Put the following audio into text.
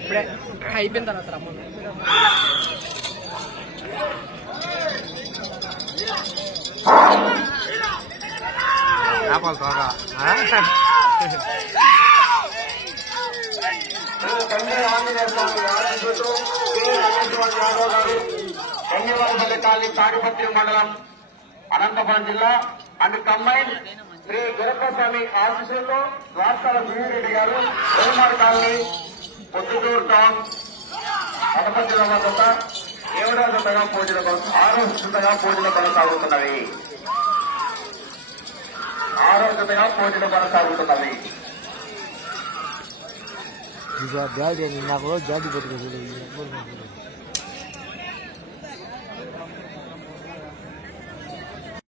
ఇప్పుడే అయిపోయిన తర్వాత రమ్మను త్వరగా ధన్యవాదాలు కాలనీ తాడిపత్రి మండలం అనంతపురం జిల్లా అండ్ కంబైన్ శ్రీ గురప్పస్వామి ఆశీస్సులతో రాష్ట్రాల వీరెడ్డి గారు కోమార్ కాలనీ పొద్దుటూరు టౌన్ కడప జిల్లా జత 7వ జతగా పోటీల 6వ జతగా పోటీలు కొనసాగుతున్నవి. 6వ జతగా పోటీలు కొనసాగుతున్నవి. బ్యాగ్ నాకు బ్యాగ్ పెట్టుకోలేదు.